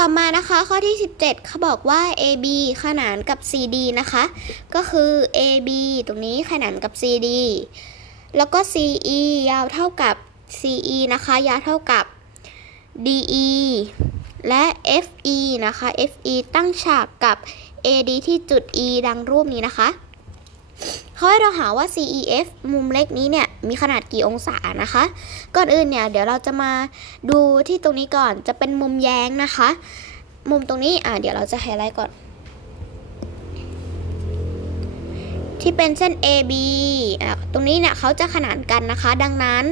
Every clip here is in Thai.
ต่อมานะคะข้อที่ 17เขาบอกว่า AB ขนานกับ CD นะคะ ก็คือ AB ตรงนี้ขนานกับ CD แล้วก็ CE ยาวเท่ากับ CE นะคะ ยาวเท่ากับ DE และ FE นะคะ FE ตั้งฉากกับ AD ที่จุด E ดังรูปนี้นะคะ เขาให้เราหาว่า CEF มุมเล็กนี้เนี่ยมีขนาดกี่องศานะคะ ก่อนอื่นเนี่ยเดี๋ยวเราจะมาดูที่ตรงนี้ก่อนจะเป็นมุมแย้งนะคะ มุมตรงนี้อะเดี๋ยวเราจะไฮไลท์ก่อน ที่เป็นเส้น AB อะตรงนี้เนี่ยเขาจะขนานกันนะคะ ดังนั้น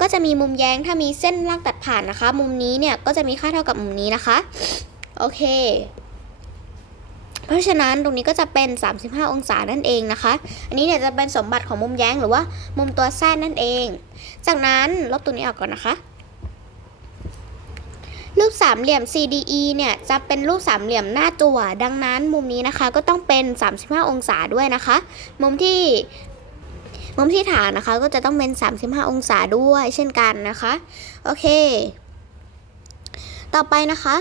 ก็จะมีมุมแย้งถ้ามีเส้นลากตัดผ่านนะคะ มุมนี้เนี่ยก็จะมีค่าเท่ากับมุมนี้นะคะ โอเค เพราะฉะนั้นตรงนี้ก็จะเป็น 35 องศานั่นเองนะคะ อันนี้เนี่ยจะเป็นสมบัติของมุมแย้งหรือว่ามุมตัวแซนนั่นเอง จากนั้นลบตัวนี้ออกก่อนนะคะรูปสามเหลี่ยม CDE เนี่ยจะเป็นรูปสามเหลี่ยมหน้าจั่ว ดังนั้นมุมนี้นะคะก็ต้องเป็น 35 องศาด้วยนะคะ มุมที่มุมที่ฐานนะคะก็จะต้องเป็น 35 องศาด้วยเช่นกันนะคะ โอเค ต่อไปนะคะ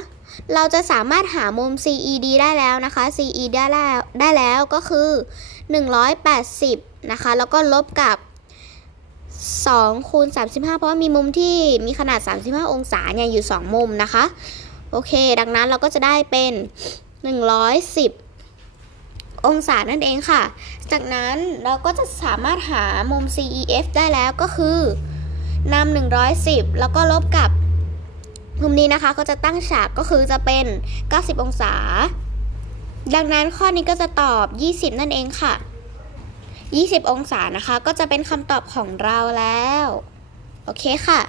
เราจะสามารถหามุม CED ได้แล้วนะคะ CED ได้แล้วได้แล้วก็คือ 180 นะคะ แล้วก็ลบกับ2คูณ35 เพราะว่ามีมุมที่มีขนาด 35 องศาเนี่ยอยู่ 2 มุมนะคะ โอเค ดังนั้นเราก็จะได้เป็น 110 องศานั่นเองค่ะ จากนั้นเราก็จะสามารถหามุม CEF ได้แล้วก็คือนำ110 แล้วก็ลบกับ มุมนี้นะคะก็จะตั้งฉากก็คือจะเป็น 90 องศา ดังนั้นข้อนี้ก็จะตอบ 20 นั่นเองค่ะ 20 องศานะคะ ก็จะเป็นคำตอบของเราแล้ว โอเคค่ะ